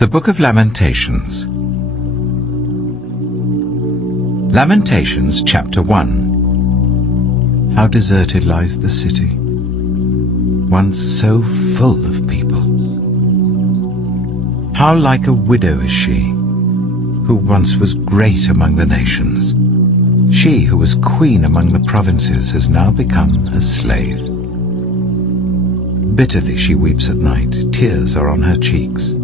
The Book of Lamentations. Lamentations, chapter 1. How deserted lies the city, once so full of people. How like a widow is she, who once was great among the nations. She who was queen among the provinces has now become a slave. Bitterly she weeps at night, tears are on her cheeks.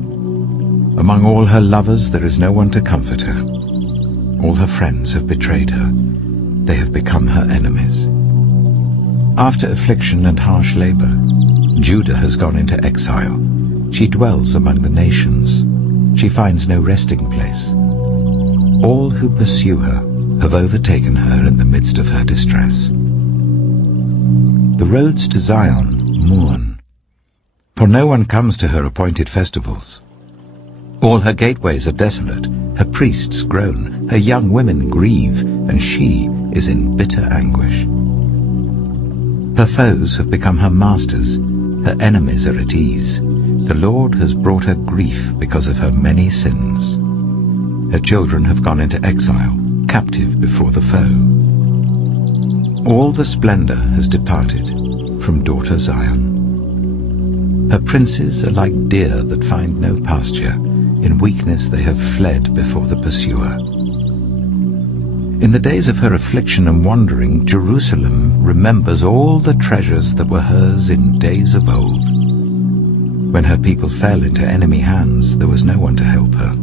Among all her lovers there is no one to comfort her. All her friends have betrayed her. They have become her enemies. After affliction and harsh labor, Judah has gone into exile. She dwells among the nations. She finds no resting place. All who pursue her have overtaken her in the midst of her distress. The roads to Zion mourn, for no one comes to her appointed festivals. All her gateways are desolate, her priests groan, her young women grieve, and she is in bitter anguish. Her foes have become her masters, her enemies are at ease. The Lord has brought her grief because of her many sins. Her children have gone into exile, captive before the foe. All the splendor has departed from daughter Zion. Her princes are like deer that find no pasture. In weakness they have fled before the pursuer. In the days of her affliction and wandering, Jerusalem remembers all the treasures that were hers in days of old. When her people fell into enemy hands, there was no one to help her.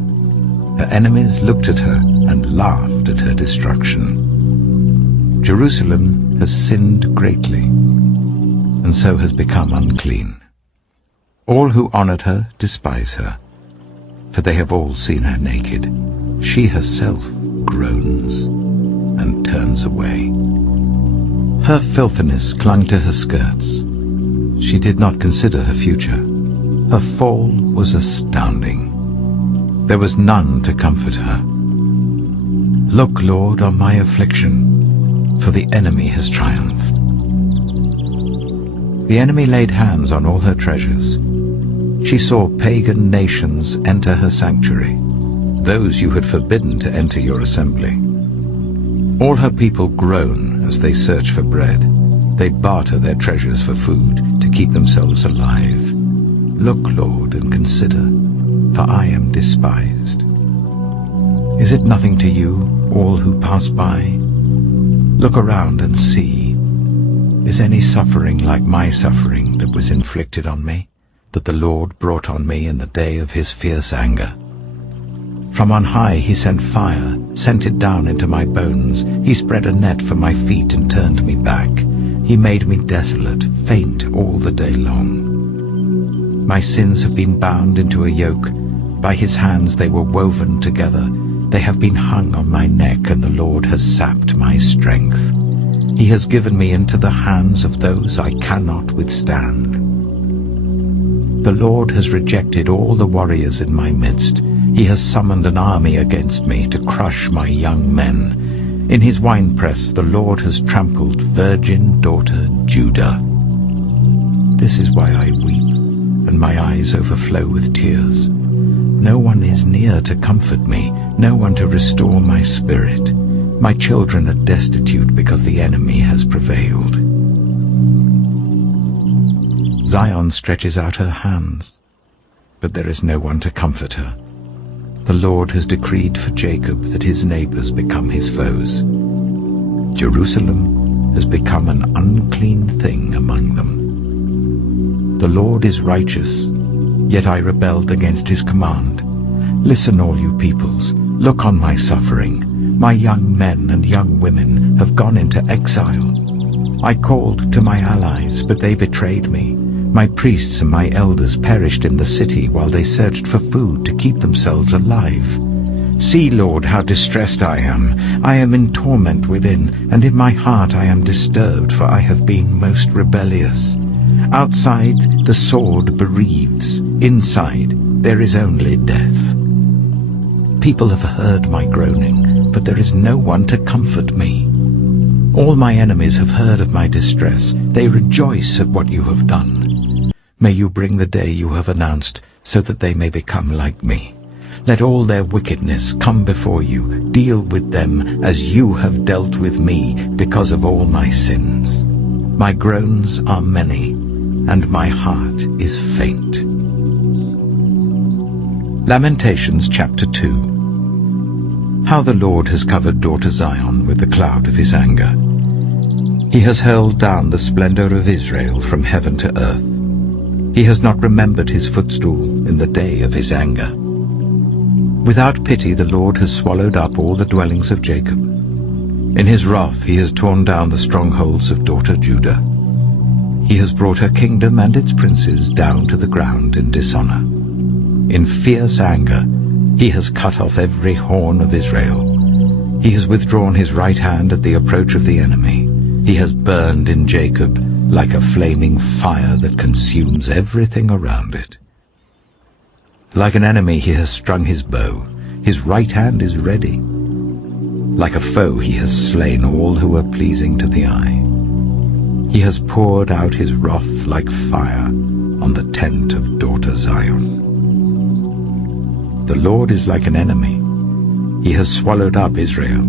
Her enemies looked at her and laughed at her destruction. Jerusalem has sinned greatly, and so has become unclean. All who honored her despise her, for they have all seen her naked. She herself groans and turns away. Her filthiness clung to her skirts. She did not consider her future. Her fall was astounding. There was none to comfort her. Look, Lord, on my affliction, for the enemy has triumphed. The enemy laid hands on all her treasures. She saw pagan nations enter her sanctuary, those you had forbidden to enter your assembly. All her people groan as they search for bread. They barter their treasures for food to keep themselves alive. Look, Lord, and consider, for I am despised. Is it nothing to you, all who pass by? Look around and see. Is any suffering like my suffering that was inflicted on me, that the Lord brought on me in the day of his fierce anger? From on high he sent fire, sent it down into my bones. He spread a net for my feet and turned me back. He made me desolate, faint all the day long. My sins have been bound into a yoke. By his hands they were woven together. They have been hung on my neck, and the Lord has sapped my strength. He has given me into the hands of those I cannot withstand. The Lord has rejected all the warriors in my midst. He has summoned an army against me to crush my young men. In his winepress the Lord has trampled virgin daughter Judah. This is why I weep, and my eyes overflow with tears. No one is near to comfort me, no one to restore my spirit. My children are destitute because the enemy has prevailed. Zion stretches out her hands, but there is no one to comfort her. The Lord has decreed for Jacob that his neighbors become his foes. Jerusalem has become an unclean thing among them. The Lord is righteous, yet I rebelled against his command. Listen, all you peoples, look on my suffering. My young men and young women have gone into exile. I called to my allies, but they betrayed me. My priests and my elders perished in the city while they searched for food to keep themselves alive. See, Lord, how distressed I am. I am in torment within, and in my heart I am disturbed, for I have been most rebellious. Outside the sword bereaves, inside there is only death. People have heard my groaning, but there is no one to comfort me. All my enemies have heard of my distress. They rejoice at what you have done. May you bring the day you have announced, so that they may become like me. Let all their wickedness come before you. Deal with them as you have dealt with me because of all my sins. My groans are many, and my heart is faint. Lamentations chapter 2. How the Lord has covered daughter Zion with the cloud of his anger. He has hurled down the splendor of Israel from heaven to earth. He has not remembered his footstool in the day of his anger. Without pity the Lord has swallowed up all the dwellings of Jacob. In his wrath he has torn down the strongholds of daughter Judah. He has brought her kingdom and its princes down to the ground in dishonor. In fierce anger he has cut off every horn of Israel. He has withdrawn his right hand at the approach of the enemy. He has burned in Jacob like a flaming fire that consumes everything around it. Like an enemy he has strung his bow. His right hand is ready. Like a foe he has slain all who are pleasing to the eye. He has poured out his wrath like fire on the tent of daughter Zion. The Lord is like an enemy. He has swallowed up Israel.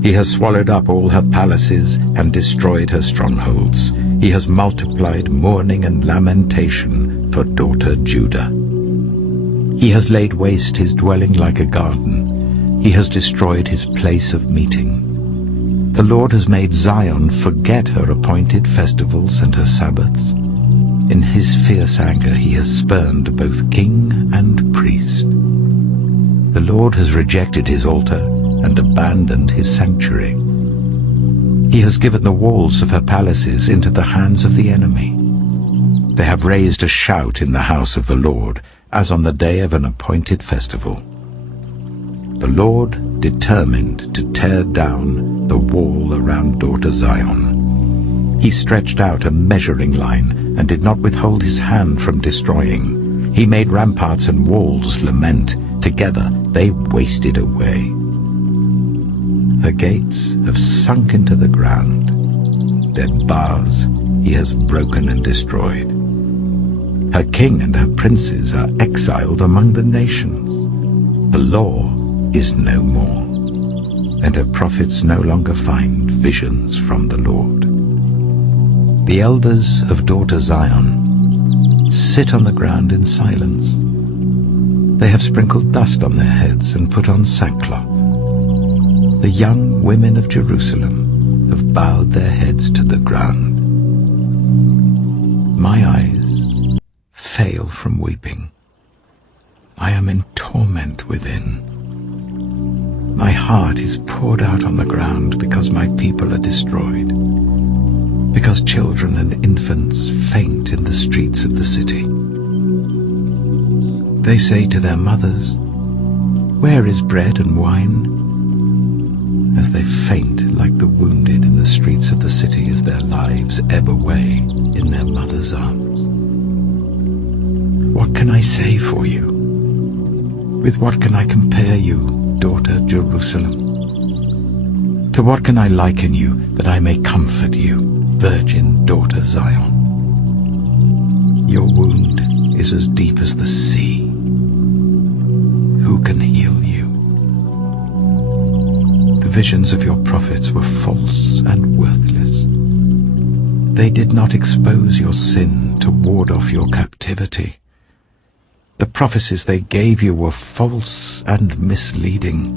He has swallowed up all her palaces and destroyed her strongholds. He has multiplied mourning and lamentation for daughter Judah. He has laid waste his dwelling like a garden. He has destroyed his place of meeting. The Lord has made Zion forget her appointed festivals and her Sabbaths. In his fierce anger he has spurned both king and priest. The Lord has rejected his altar and abandoned his sanctuary. He has given the walls of her palaces into the hands of the enemy. They have raised a shout in the house of the Lord, as on the day of an appointed festival. The Lord determined to tear down the wall around daughter Zion. He stretched out a measuring line and did not withhold his hand from destroying. He made ramparts and walls lament. Together they wasted away. Her gates have sunk into the ground. Their bars he has broken and destroyed. Her king and her princes are exiled among the nations. The law is no more, and her prophets no longer find visions from the Lord. The elders of daughter Zion sit on the ground in silence. They have sprinkled dust on their heads and put on sackcloth. The young women of Jerusalem have bowed their heads to the ground. My eyes fail from weeping. I am in torment within. My heart is poured out on the ground because my people are destroyed, because children and infants faint in the streets of the city. They say to their mothers, "Where is bread and wine?" As they faint like the wounded in the streets of the city as their lives ebb away in their mother's arms. What can I say for you? With what can I compare you, daughter Jerusalem? To what can I liken you that I may comfort you, virgin daughter Zion? Your wound is as deep as the sea. Who can heal you? The visions of your prophets were false and worthless. They did not expose your sin to ward off your captivity. The prophecies they gave you were false and misleading.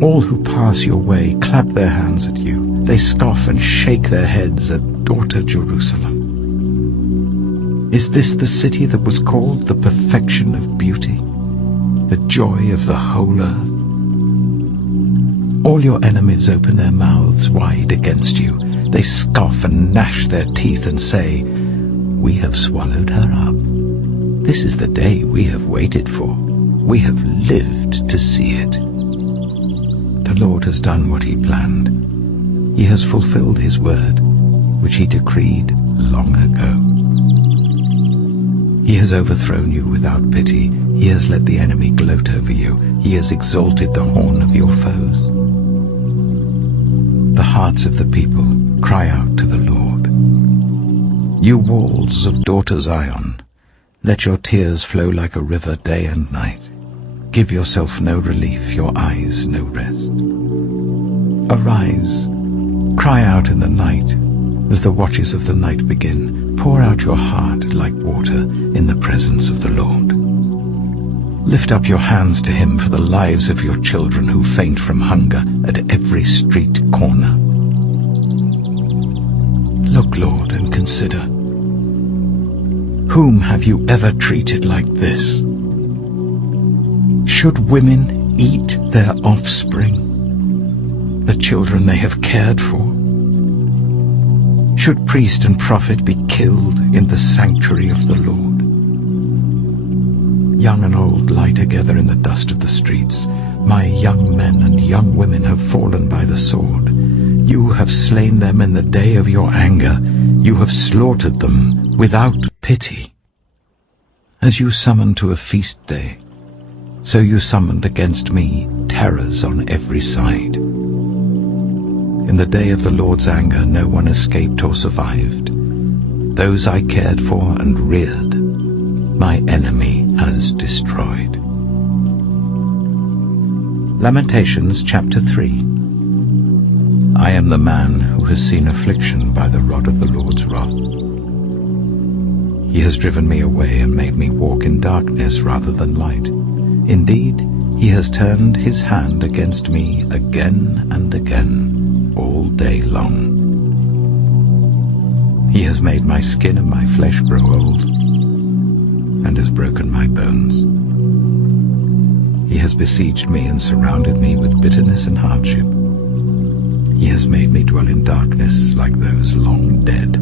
All who pass your way clap their hands at you. They scoff and shake their heads at daughter Jerusalem. Is this the city that was called the perfection of beauty, the joy of the whole earth? All your enemies open their mouths wide against you. They scoff and gnash their teeth and say, "We have swallowed her up. This is the day we have waited for. We have lived to see it." The Lord has done what he planned. He has fulfilled his word, which he decreed long ago. He has overthrown you without pity. He has let the enemy gloat over you. He has exalted the horn of your foes. The hearts of the people cry out to the Lord. You walls of daughter Zion, Let your tears flow like a river day and night. Give yourself no relief, your eyes no rest. Arise, cry out in the night. As the watches of the night begin, pour out your heart like water in the presence of the Lord. Lift up your hands to him for the lives of your children who faint from hunger at every street corner. Look, Lord, and consider. Whom have you ever treated like this? Should women eat their offspring, the children they have cared for? Should priest and prophet be killed in the sanctuary of the Lord? Young and old lie together in the dust of the streets. My young men and young women have fallen by the sword. You have slain them in the day of your anger. You have slaughtered them without pity. As you summon to a feast day, so you summoned against me terrors on every side. In the day of the Lord's anger, no one escaped or survived. Those I cared for and reared, my enemy has destroyed. Lamentations chapter 3. I am the man who has seen affliction by the rod of the Lord's wrath. He has driven me away and made me walk in darkness rather than light. Indeed, he has turned his hand against me again and again, all day long. He has made my skin and my flesh grow old, and has broken my bones. He has besieged me and surrounded me with bitterness and hardship. He has made me dwell in darkness like those long dead.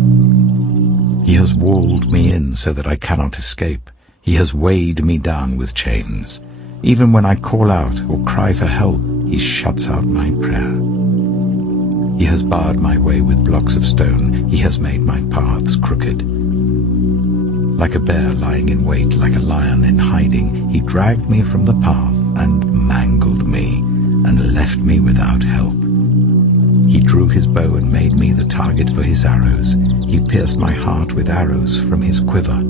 He has walled me in so that I cannot escape. He has weighed me down with chains. Even when I call out or cry for help, he shuts out my prayer. He has barred my way with blocks of stone. He has made my paths crooked. Like a bear lying in wait, like a lion in hiding, he dragged me from the path and mangled me and left me without help. He drew his bow and made me the target for his arrows. He pierced my heart with arrows from his quiver.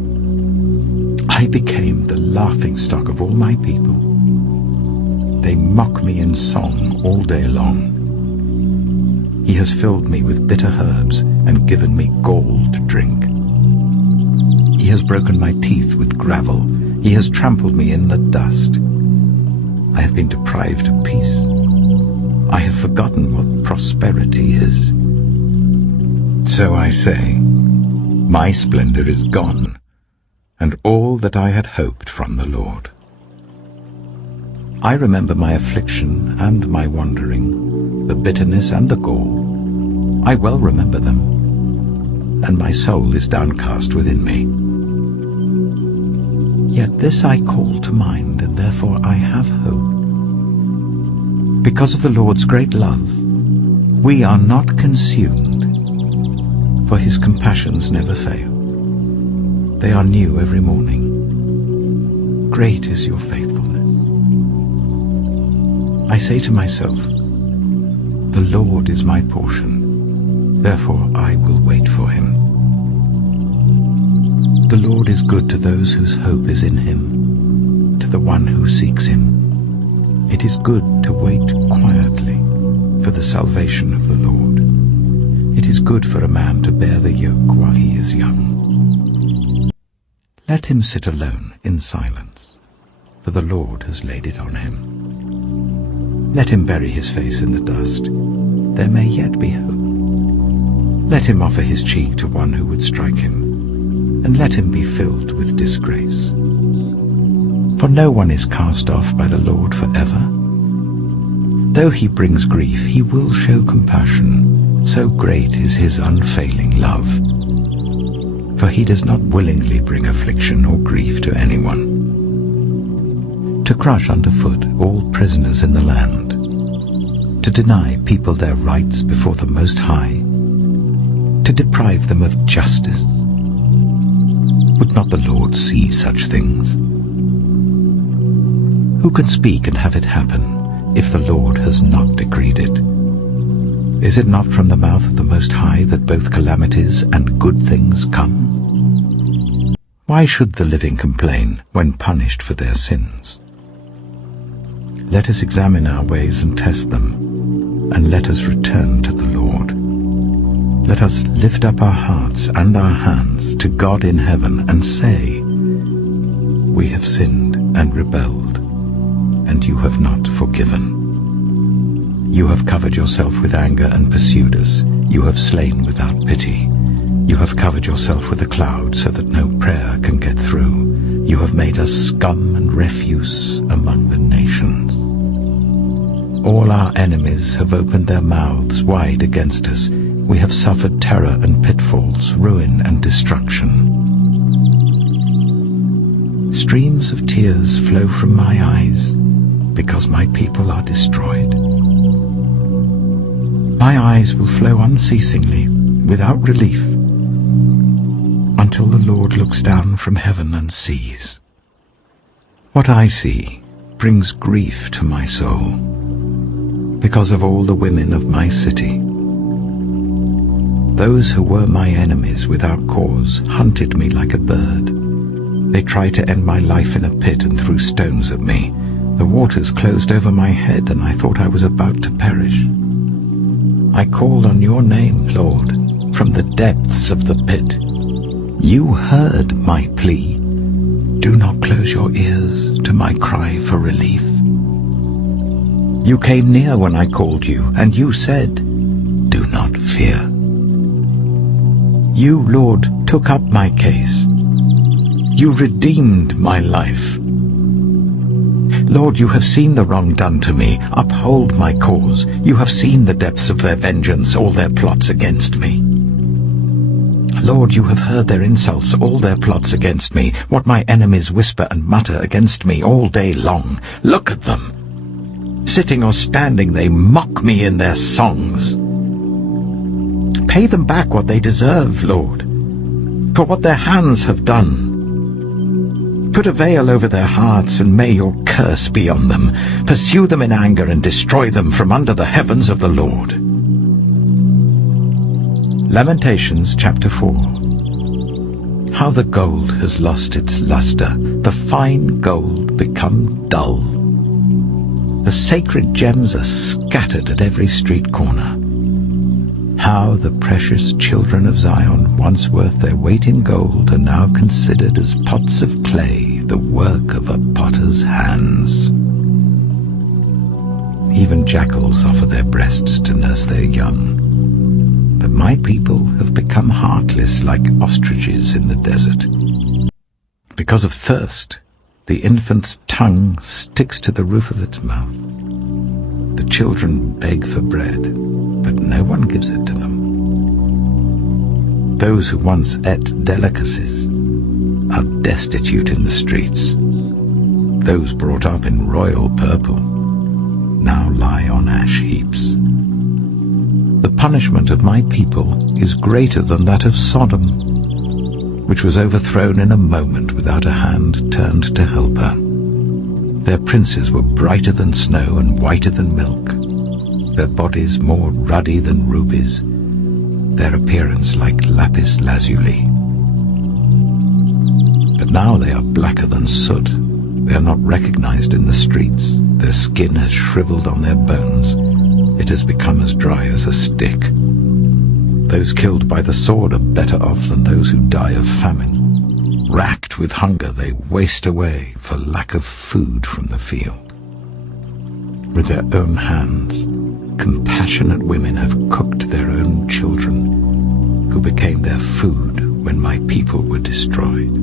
I became the laughingstock of all my people. They mock me in song all day long. He has filled me with bitter herbs and given me gall to drink. He has broken my teeth with gravel. He has trampled me in the dust. I have been deprived of peace. I have forgotten what prosperity is. So I say, my splendor is gone, and all that I had hoped from the Lord. I remember my affliction and my wandering, the bitterness and the gall. I well remember them, and my soul is downcast within me. Yet this I call to mind, and therefore I have hope. Because of the Lord's great love, we are not consumed, for his compassions never fail. They are new every morning. Great is your faithfulness. I say to myself, the Lord is my portion, therefore I will wait for him. The Lord is good to those whose hope is in him, to the one who seeks him. It is good to wait quietly for the salvation of the Lord. It is good for a man to bear the yoke while he is young. Let him sit alone in silence, for the Lord has laid it on him. Let him bury his face in the dust. There may yet be hope. Let him offer his cheek to one who would strike him, and let him be filled with disgrace. For no one is cast off by the Lord forever. Though he brings grief, he will show compassion. So great is his unfailing love. For he does not willingly bring affliction or grief to anyone. To crush underfoot all prisoners in the land. To deny people their rights before the Most High. To deprive them of justice. Would not the Lord see such things? Who can speak and have it happen if the Lord has not decreed it? Is it not from the mouth of the Most High that both calamities and good things come? Why should the living complain when punished for their sins? Let us examine our ways and test them, and let us return to the Lord. Let us lift up our hearts and our hands to God in heaven and say, We have sinned and rebelled, and you have not forgiven. You have covered yourself with anger and pursued us. You have slain without pity. You have covered yourself with a cloud so that no prayer can get through. You have made us scum and refuse among the nations. All our enemies have opened their mouths wide against us. We have suffered terror and pitfalls, ruin and destruction. Streams of tears flow from my eyes because my people are destroyed. My eyes will flow unceasingly, without relief, until the Lord looks down from heaven and sees. What I see brings grief to my soul because of all the women of my city. Those who were my enemies without cause hunted me like a bird. They tried to end my life in a pit and threw stones at me. The waters closed over my head, and I thought I was about to perish. I called on your name, Lord, from the depths of the pit. You heard my plea. Do not close your ears to my cry for relief. You came near when I called you, and you said, Do not fear. You, Lord, took up my case. You redeemed my life. Lord, you have seen the wrong done to me. Uphold my cause. You have seen the depths of their vengeance, all their plots against me. Lord, you have heard their insults, all their plots against me, what my enemies whisper and mutter against me all day long. Look at them. Sitting or standing, they mock me in their songs. Pay them back what they deserve, Lord, for what their hands have done. Put a veil over their hearts, and may your curse be on them. Pursue them in anger and destroy them from under the heavens of the Lord. Lamentations chapter 4. How the gold has lost its luster, the fine gold become dull. The sacred gems are scattered at every street corner. How the precious children of Zion, once worth their weight in gold, are now considered as pots of clay, the work of a potter's hands. Even jackals offer their breasts to nurse their young. But my people have become heartless like ostriches in the desert. Because of thirst, the infant's tongue sticks to the roof of its mouth. The children beg for bread, but no one gives it to them. Those who once ate delicacies are destitute in the streets. Those brought up in royal purple now lie on ash heaps. The punishment of my people is greater than that of Sodom, which was overthrown in a moment without a hand turned to help her. Their princes were brighter than snow and whiter than milk, their bodies more ruddy than rubies, their appearance like lapis lazuli. But now they are blacker than soot. They are not recognized in the streets. Their skin has shriveled on their bones. It has become as dry as a stick. Those killed by the sword are better off than those who die of famine. Racked with hunger, they waste away for lack of food from the field. With their own hands, compassionate women have cooked their own children, who became their food when my people were destroyed.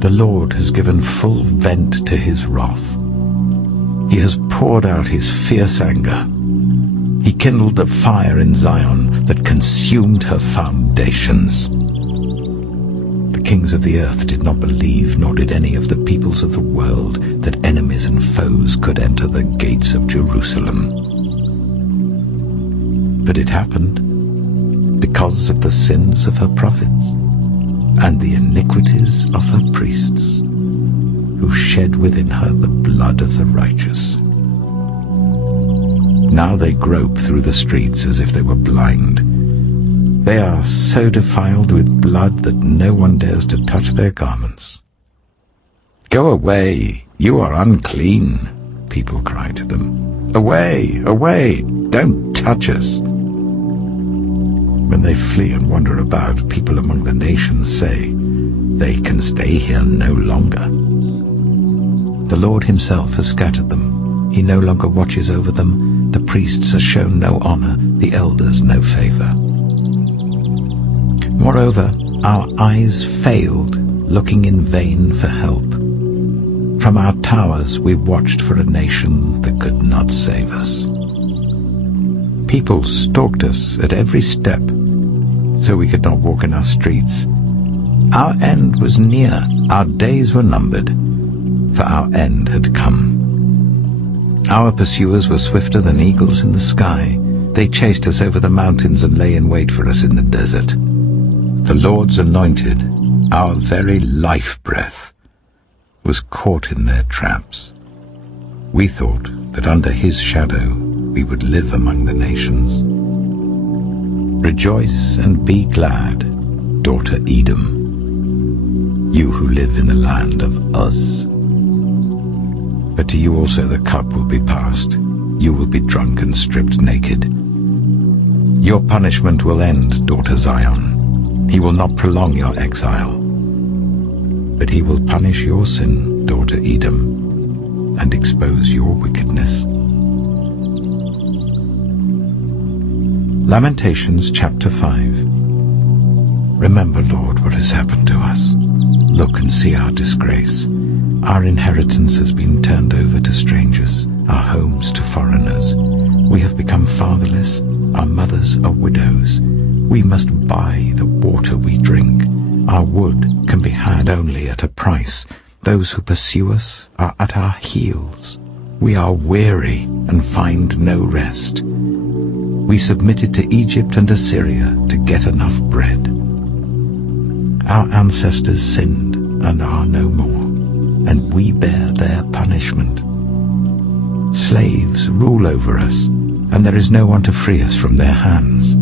The Lord has given full vent to his wrath. He has poured out his fierce anger. He kindled a fire in Zion that consumed her foundations. The kings of the earth did not believe, nor did any of the peoples of the world, that enemies and foes could enter the gates of Jerusalem. But it happened because of the sins of her prophets and the iniquities of her priests, who shed within her the blood of the righteous. Now they grope through the streets as if they were blind. They are so defiled with blood that no one dares to touch their garments. Go away, you are unclean, people cry to them. Away, away, don't touch us. When they flee and wander about, people among the nations say, they can stay here no longer. The Lord himself has scattered them. He no longer watches over them. The priests are shown no honor, the elders no favor. Moreover, our eyes failed, looking in vain for help. From our towers we watched for a nation that could not save us. People stalked us at every step, so we could not walk in our streets. Our end was near, our days were numbered, for our end had come. Our pursuers were swifter than eagles in the sky. They chased us over the mountains and lay in wait for us in the desert. The Lord's anointed, our very life breath, was caught in their traps. We thought that under his shadow we would live among the nations. Rejoice and be glad, daughter Edom, you who live in the land of Uz. But to you also the cup will be passed. You will be drunk and stripped naked. Your punishment will end, daughter Zion. He will not prolong your exile, but he will punish your sin, daughter Edom, and expose your wickedness. Lamentations chapter 5. Remember, Lord, what has happened to us. Look and see our disgrace. Our inheritance has been turned over to strangers, our homes to foreigners. We have become fatherless, our mothers are widows. We must buy the water we drink. Our wood can be had only at a price. Those who pursue us are at our heels. We are weary and find no rest. We submitted to Egypt and Assyria to get enough bread. Our ancestors sinned and are no more, and we bear their punishment. Slaves rule over us, and there is no one to free us from their hands.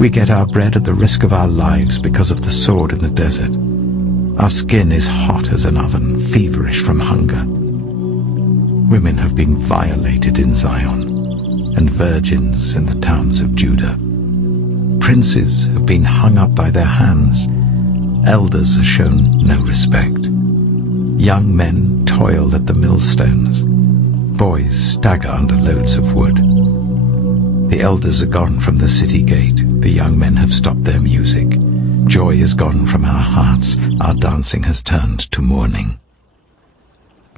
We get our bread at the risk of our lives because of the sword in the desert. Our skin is hot as an oven, feverish from hunger. Women have been violated in Zion, and virgins in the towns of Judah. Princes have been hung up by their hands. Elders are shown no respect. Young men toil at the millstones. Boys stagger under loads of wood. The elders are gone from the city gate. The young men have stopped their music. Joy is gone from our hearts. Our dancing has turned to mourning.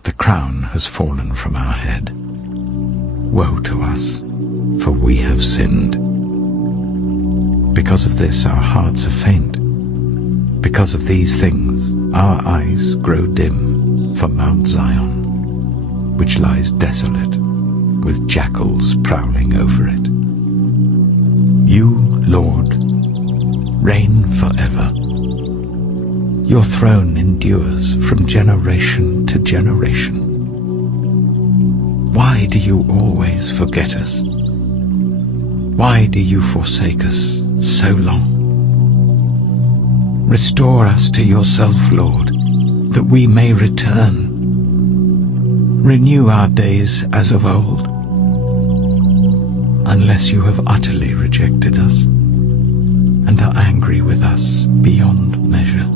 The crown has fallen from our head. Woe to us, for we have sinned. Because of this our hearts are faint. Because of these things our eyes grow dim for Mount Zion, which lies desolate, with jackals prowling over it. You, Lord, reign forever. Your throne endures from generation to generation. Why do you always forget us? Why do you forsake us so long? Restore us to yourself, Lord, that we may return. Renew our days as of old, unless you have utterly rejected us and are angry with us beyond measure.